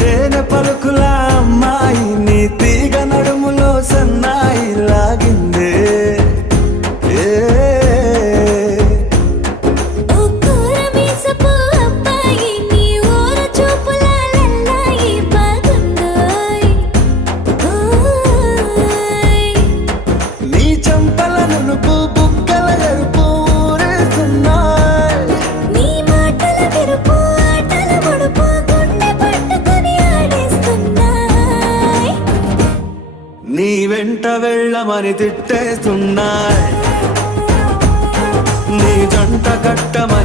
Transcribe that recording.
తేనె పలుకుల అమ్మాయి నీ తీగ నడుములో సన్నాయి లాగిందే. నీ చంపల నునుపు నీ వెంట వెళ్ళమని తిట్టేస్తున్నాయి. నీ జంట కట్టమని